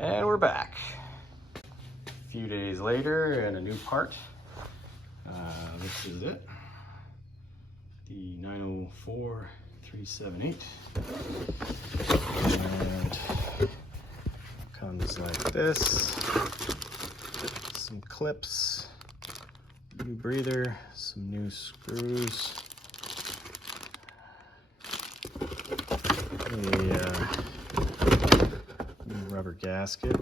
And we're back. A few days later and a new part. This is it. The 904378. And comes like this. Some clips, new breather, some new screws. A new rubber gasket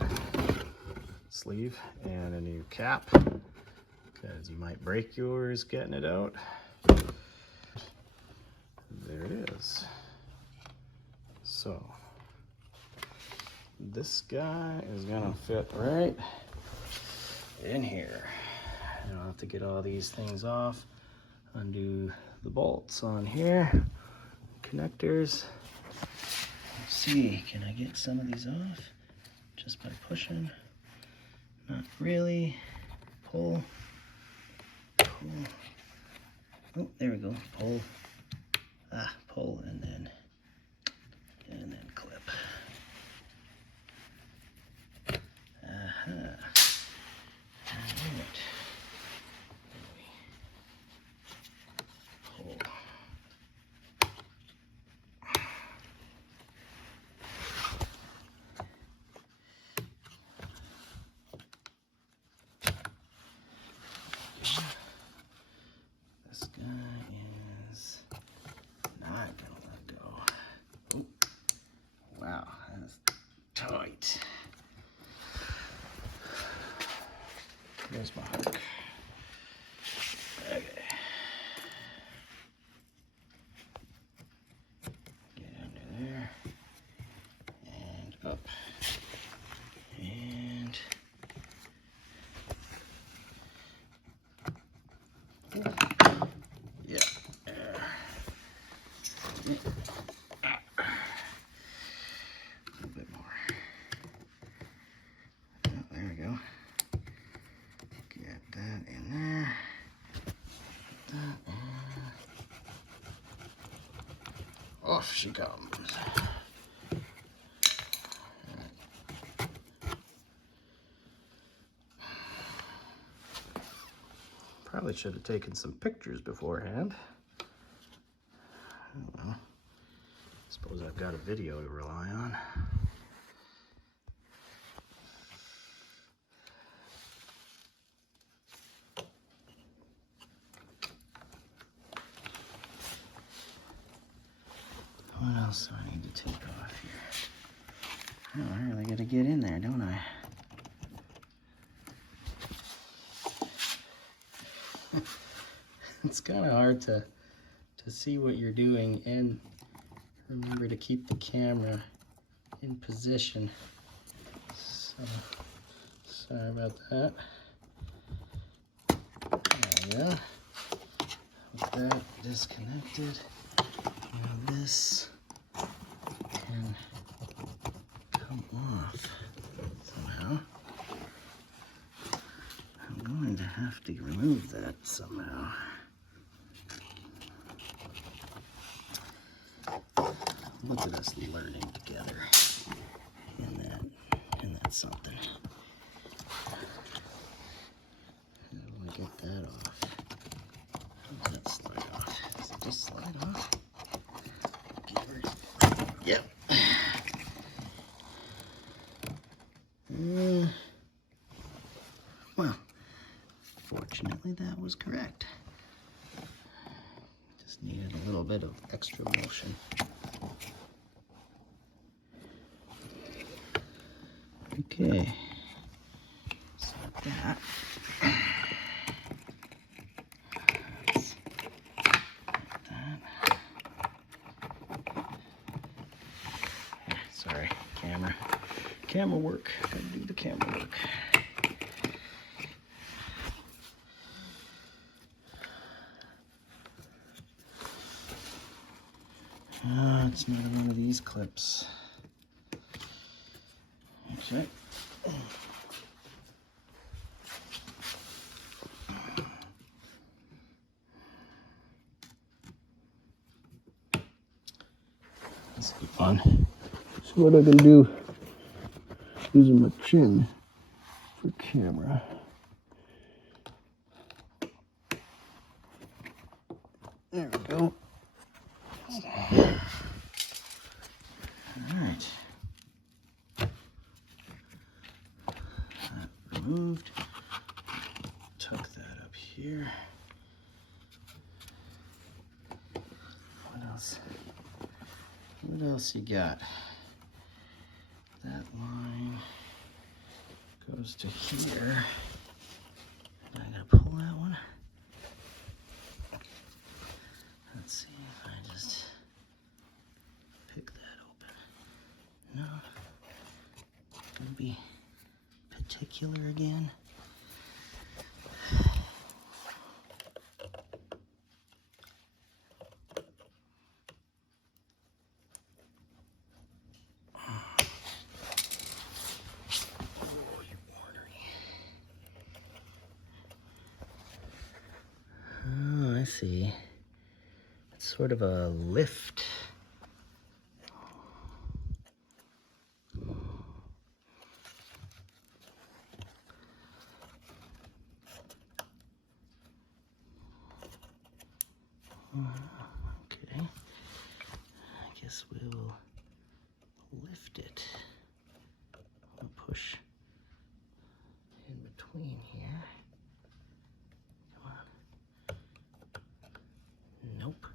sleeve and a new cap because you might break yours getting it out. There it is. So this guy is gonna fit right in here. I'll have to get all these things off, undo the bolts on here, connectors. Let's see, can I get some of these off just by pushing? Not really. Pull, pull. Oh, there we go. Pull, pull, and then clip. This guy is not gonna let go. Ooh. Wow, that's tight. There's my hook. Okay. Get under there and up. And yeah. A little bit more. Oh, there we go. Get that in there. Off she comes. Probably should have taken some pictures beforehand. Oh well. Suppose I've got a video to rely on. What else do I need to take off here? Oh, I really gotta get in there, don't I? It's kind of hard to see what you're doing and remember to keep the camera in position. So, sorry about that. There we go. With that disconnected, now this can come off somehow. I'm going to have to remove that somehow. Look at us learning together in that something. How do I get that off? How does that slide off? Does it just slide off? Yep. Well, fortunately that was correct. Just needed a little bit of extra motion. Okay, so that. Sorry, camera work. Gotta do the camera work. It's not one of these clips. Okay. This will be fun. So what I can do Using my chin for camera. There we go. Alright. That removed. Tuck that up here. What else? What else you got? That line goes to here. I gotta pull that one. Let's see if I just pick that open. No. Gonna be particular again. See, it's sort of a lift. Okay, I guess we'll lift it. We'll push in between here. Nope.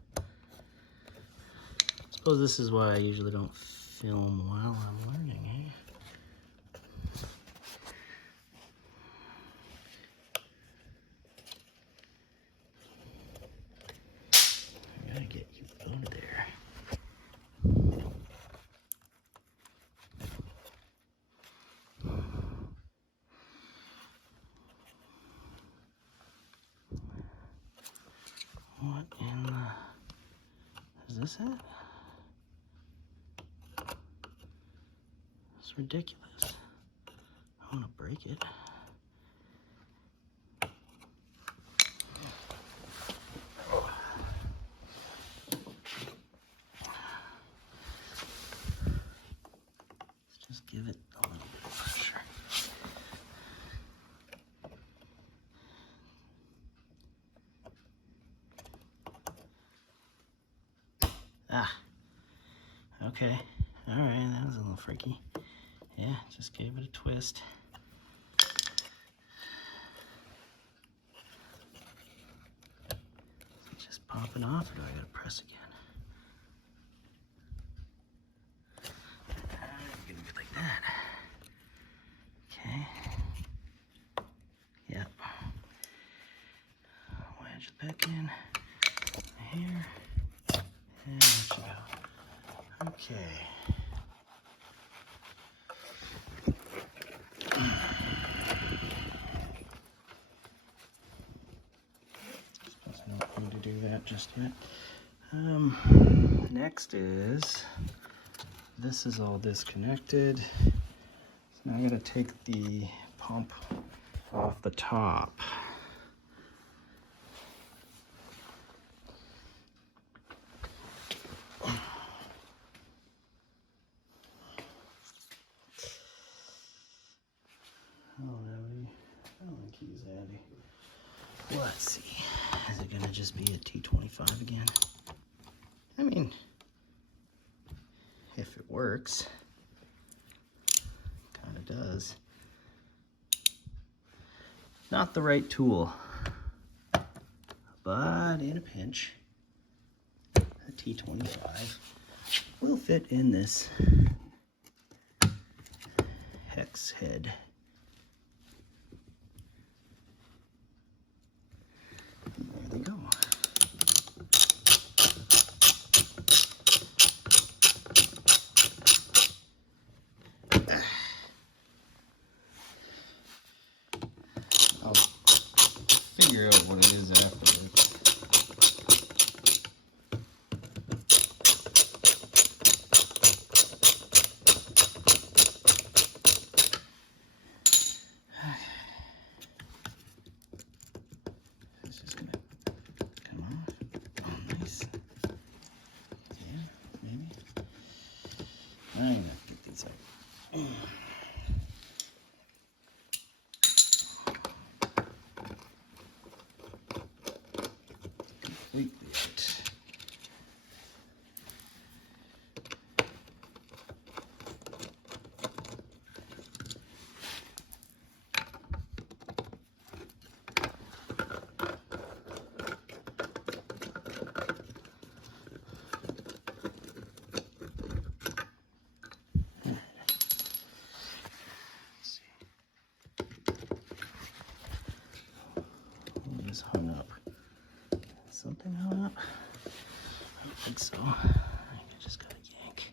Suppose this is why I usually don't film while I'm learning, eh? I gotta get you out of there. What in the... Is this it? It's ridiculous. I want to break it. Let's just give it a little bit of pressure. Ah, okay, all right, that was a little freaky. Yeah, just gave it a twist. Just pop it off, or do I gotta press again? Give it like that. Okay. Yep. Wedge it back in. Here. And there you go. Okay. Suppose I don't need to do that just yet. Next is, this is all disconnected. So now I gotta take the pump off the top. I don't think he's handy. Let's see. Is it gonna just be a T25 again? I mean, if it works, kind of does. Not the right tool, but in a pinch, a T25 will fit in this hex head. There they go. I'll figure out what it is afterwards. something out? I don't think so. I just gotta yank.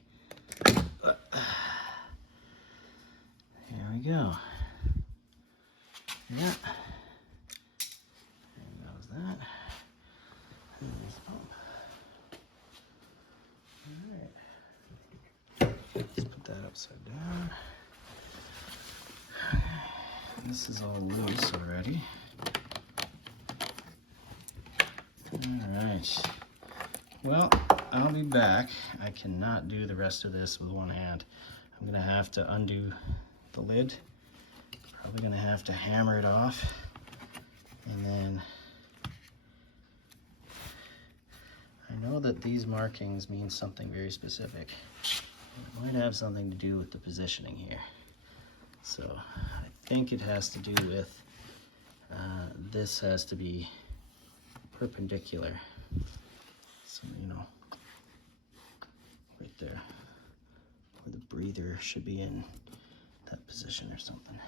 There we go. Yeah. There goes that. There's the pump. Alright. Let's put that upside down. This is all loose already. Alright. Well, I'll be back. I cannot do the rest of this with one hand. I'm going to have to undo the lid. Probably going to have to hammer it off. And then I know that these markings mean something very specific. It might have something to do with the positioning here. So I think it has to do with this has to be perpendicular. So, you know, right there, where the breather should be in that position or something.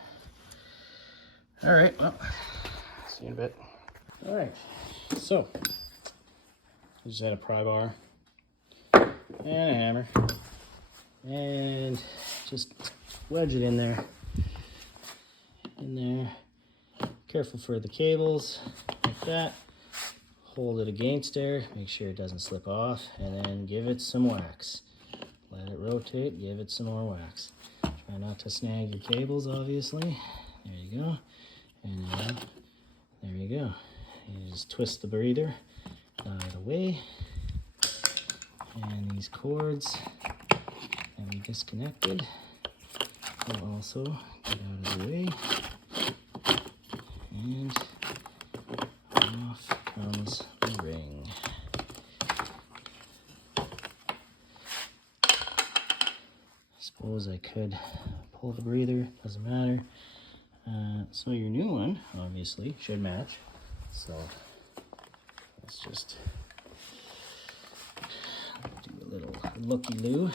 All right, well, see you in a bit. All right, so I just had a pry bar and a hammer and just wedge it in there. Careful for the cables, like that. Hold it against there, make sure it doesn't slip off, and then give it some wax. Let it rotate, give it some more wax. Try not to snag your cables, obviously. There you go. And then, there you go. You just twist the breather out of the way. And these cords that we disconnected will also get out of the way. And off comes the ring. I suppose I could pull the breather, doesn't matter. So your new one obviously should match. So let's just do a little looky-loo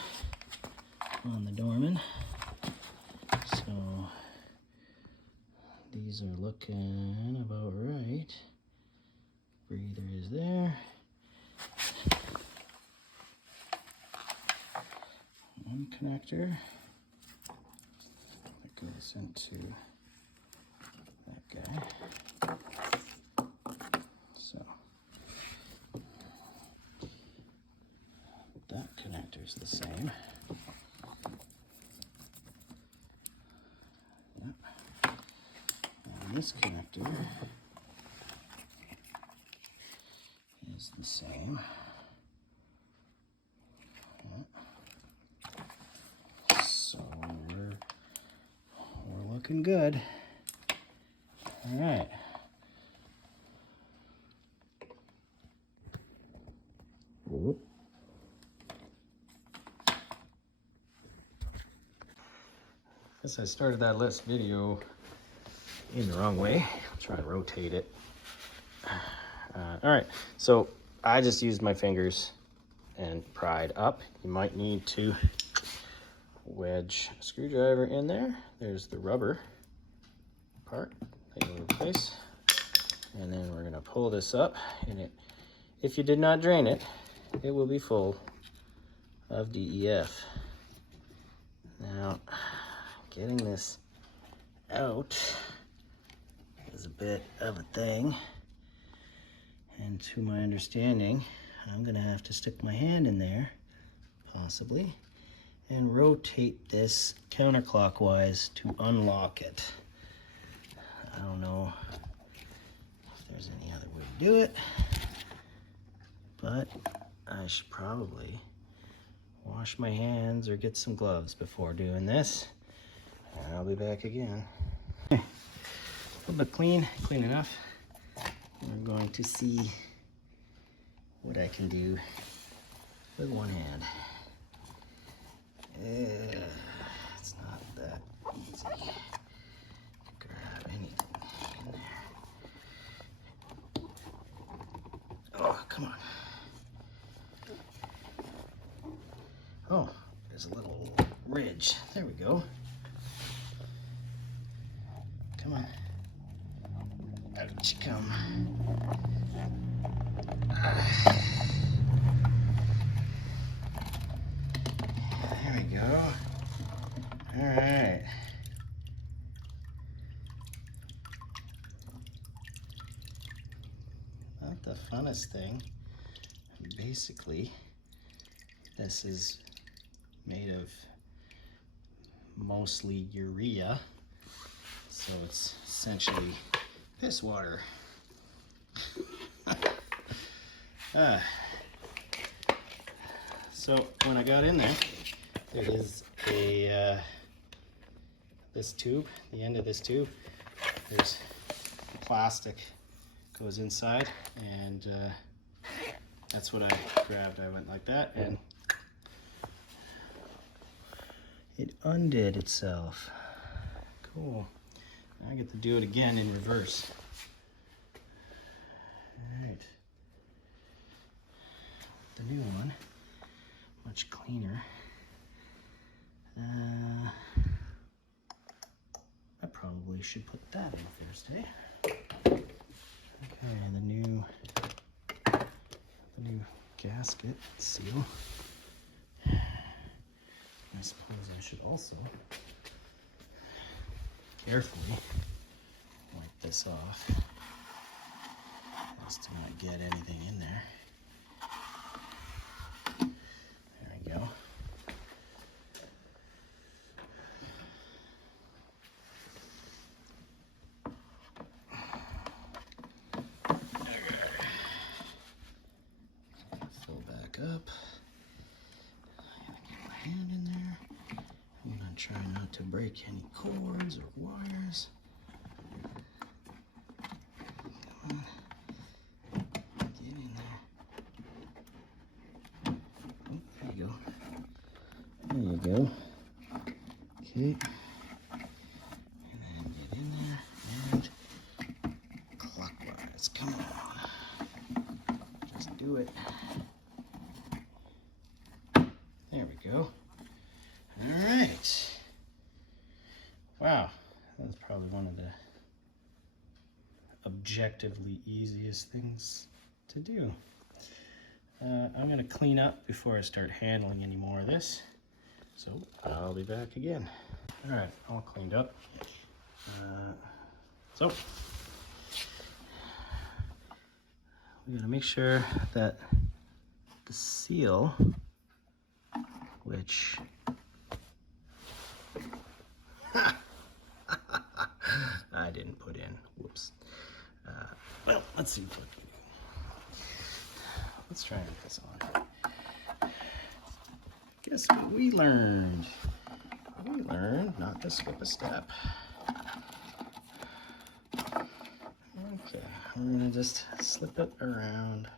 on the Dorman. So these are looking about right. Breather is there. One connector that goes into that guy. So that connector is the same. Yep. And this connector is the same. Yep. So we're looking good. All right. Whoop. Guess I started that last video in the wrong way. I'll try to rotate it. All right, so I just used my fingers and pried up. You might need to wedge a screwdriver in there. There's the rubber part that you'll replace. And then we're gonna pull this up, and if you did not drain it, it will be full of DEF. Now, getting this out is a bit of a thing. And to my understanding, I'm gonna have to stick my hand in there, possibly, and rotate this counterclockwise to unlock it. I don't know if there's any other way to do it, but I should probably wash my hands or get some gloves before doing this. And I'll be back again. A little bit clean enough. We're going to see what I can do with one hand. It's not that easy to grab anything in there. Oh, come on. Oh, there's a little ridge. There we go. Come on. Out you come. There we go. All right. Not the funnest thing. Basically, this is made of mostly urea, so it's essentially piss water. So when I got in there, it is a this tube, the end of this tube, there's plastic goes inside, and that's what I grabbed. I went like that, and it undid itself. Cool. Now I get to do it again in reverse. Alright. The new one, much cleaner. I probably should put that in first, eh? Okay, the new gasket seal. I suppose I should also carefully wipe this off just to not get anything in there. There we go. Fill back up. I gotta get my hand in there. I'm gonna try not to break any cords or wires. Come on. Get in there. Oh, there you go. There you go. Okay. And then get in there and clockwise. Come on. Just do it. There we go. All right. Wow, that's probably one of the objectively easiest things to do. I'm going to clean up before I start handling any more of this. So I'll be back again. All right, all cleaned up. So we got to make sure that the seal, which I didn't put in. Whoops. Well, let's see what we do. Let's try and get this on. Guess what we learned? We learned not to skip a step. Okay, we're gonna just slip it around.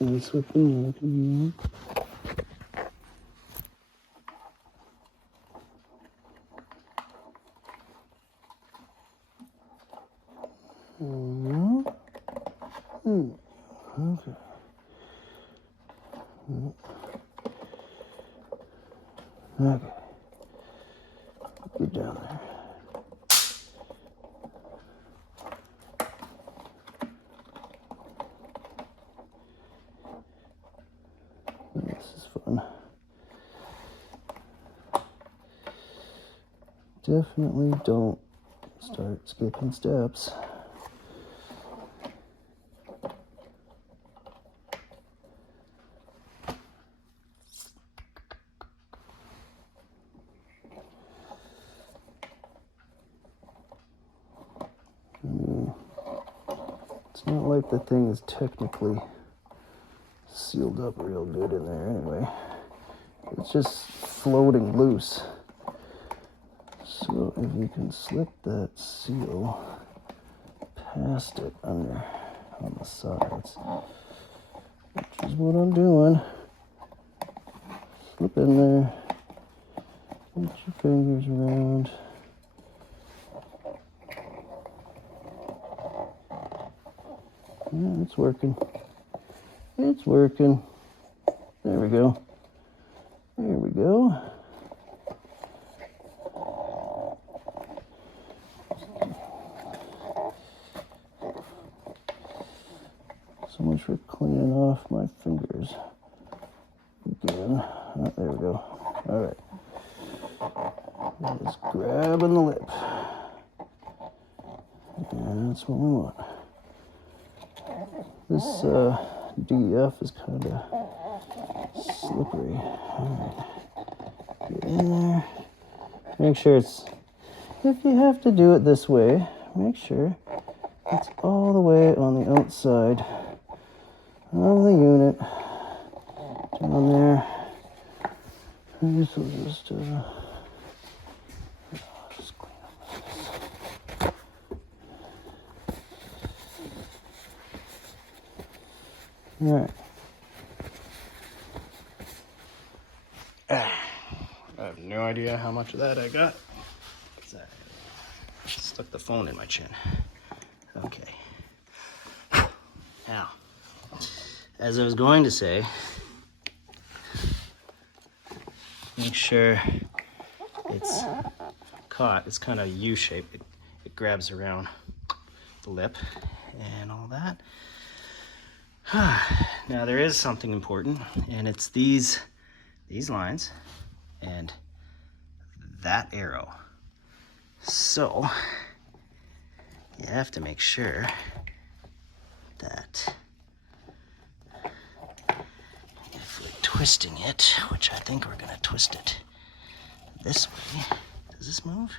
And slip it around. Okay. Okay. Put down there. This is fun. Definitely don't start skipping steps. It's not like the thing is technically sealed up real good in there anyway. It's just floating loose. So if you can slip that seal past it under on the sides, which is what I'm doing. Slip in there, put your fingers around. Yeah, it's working. It's working. There we go. There we go. So much for cleaning off my fingers. Again. Oh, there we go. All right. Just grabbing the lip. And that's what we want. This DEF is kind of slippery. All right. Get in there. Make sure it's, if you have to do it this way, make sure it's all the way on the outside of the unit. Down there. And this will just clean up this. All right. I have no idea how much of that I got. I stuck the phone in my chin. Okay. Now, as I was going to say, make sure it's caught. It's kind of U-shaped. It grabs around the lip and all that. Now there is something important, and it's these lines and that arrow. So you have to make sure that if we're twisting it, which I think we're gonna twist it this way. Does this move?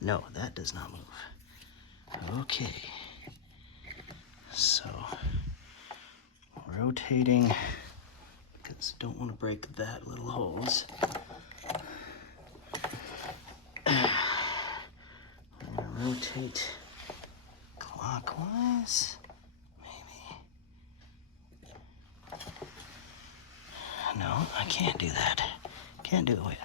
No, that does not move. Okay. So rotating, because don't want to break that little hose. I'm gonna rotate clockwise, maybe. No, I can't do that. Can't do it.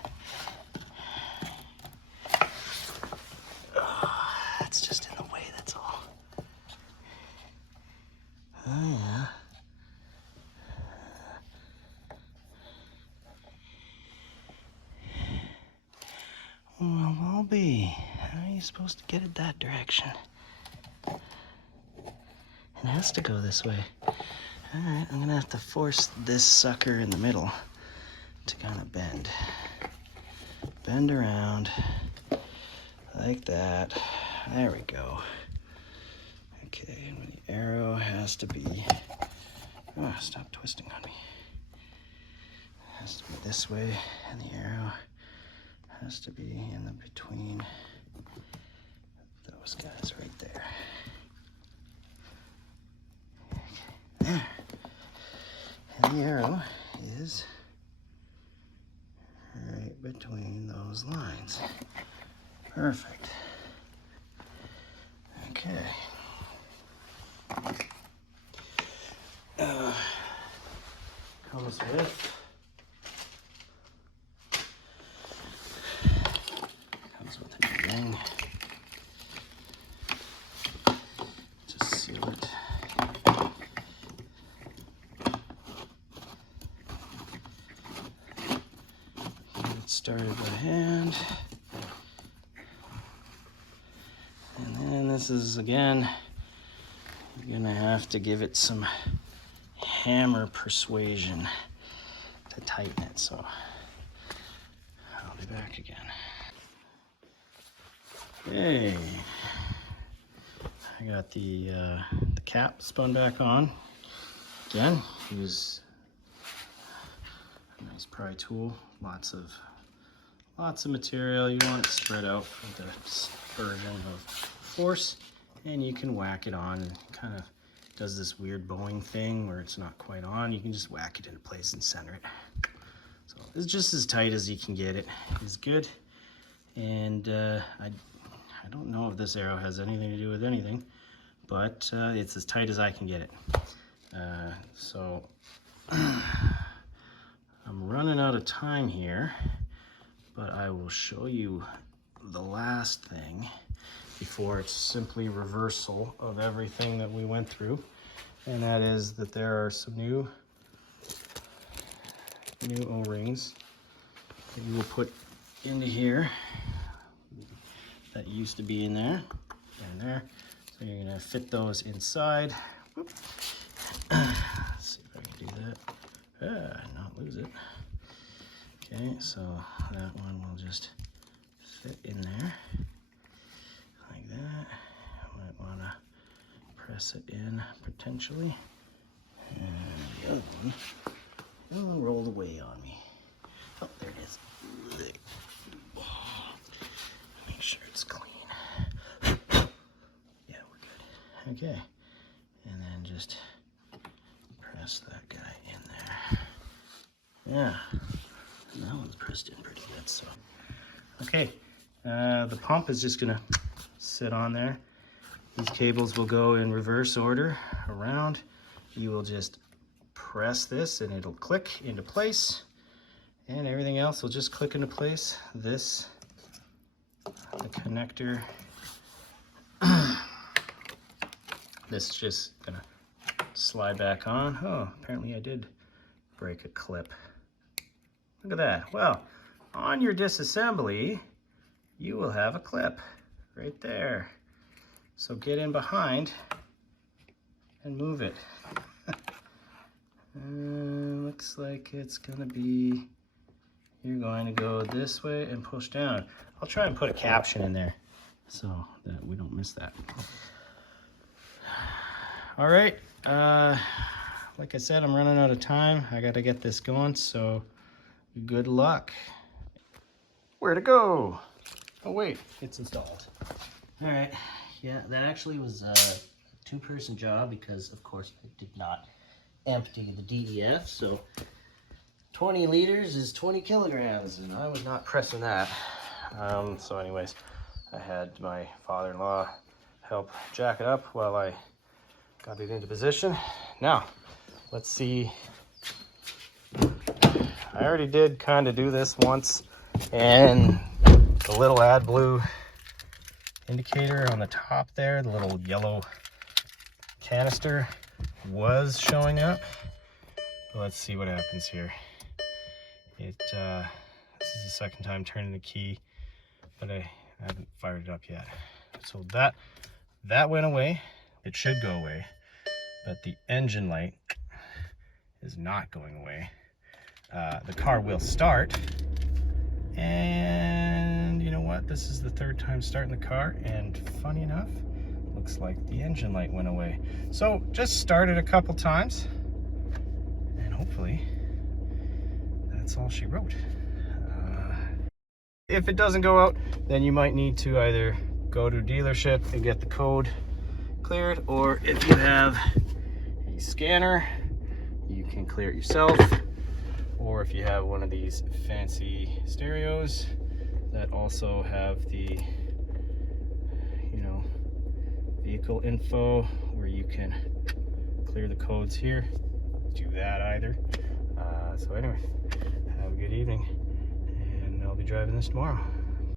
Oh, that's just in the way, that's all. Oh yeah. Well, I'll be. How are you supposed to get it that direction? It has to go this way. Alright, I'm gonna have to force this sucker in the middle to kind of bend. Bend around like that. There we go. Okay, and the arrow has to be... Oh, stop twisting on me. It has to be this way, and the arrow has to be in the between those guys right there. Okay, there. And the arrow is right between those lines. Perfect. Okay. Comes with a new ring. Just seal it. Get it started by hand. And then this is, again, you're gonna have to give it some hammer persuasion to tighten it, so I'll be back again. Okay, I got the cap spun back on. Again, use a nice pry tool, lots of material. You want it spread out with a dispersion of force, and you can whack it on. And kind of does this weird bowing thing where it's not quite on. You can just whack it into place and center it. So it's just as tight as you can get it. It's good. And I don't know if this arrow has anything to do with anything, but it's as tight as I can get it. So I'm running out of time here, but I will show you the last thing before it's simply reversal of everything that we went through. And that is that there are some new O-rings that you will put into here that used to be in there and there. So you're gonna fit those inside. Whoop. Let's see if I can do that. Not lose it. Okay, so that one will just fit in there like that. Might want to press it in potentially. And the other one will roll away on me. Oh, there it is. Make sure it's clean. Yeah, we're good. Okay, and then just press that guy in there. Yeah, and that one's pressed in pretty good. So, okay, the pump is just gonna sit on there. These cables will go in reverse order around. You will just press this and it'll click into place, and everything else will just click into place. This, the connector, this is just gonna slide back on. Oh, apparently I did break a clip. Look at that. Well, on your disassembly, you will have a clip right there. So get in behind and move it. Looks like it's gonna be, you're going to go this way and push down. I'll try and put a caption in there so that we don't miss that. All right, like I said, I'm running out of time. I gotta get this going, so good luck. Where to go? Oh wait, it's installed. All right, yeah, that actually was a two-person job because of course I did not empty the DEF, so 20 liters is 20 kilograms, and I was not pressing that. So anyways, I had my father-in-law help jack it up while I got it into position. Now, let's see. I already did kind of do this once, and the little AdBlue indicator on the top there, the little yellow canister, was showing up. Let's see what happens here. This is the second time turning the key, but I haven't fired it up yet. So that went away. It should go away, but the engine light is not going away. The car will start, and you know what? This is the third time starting the car, and funny enough, looks like the engine light went away. So just start it a couple times, and hopefully that's all she wrote. If it doesn't go out, then you might need to either go to a dealership and get the code cleared, or if you have a scanner, you can clear it yourself, or if you have one of these fancy stereos that also have the, you know, vehicle info where you can clear the codes here, do that either. So anyway, have a good evening, and I'll be driving this tomorrow.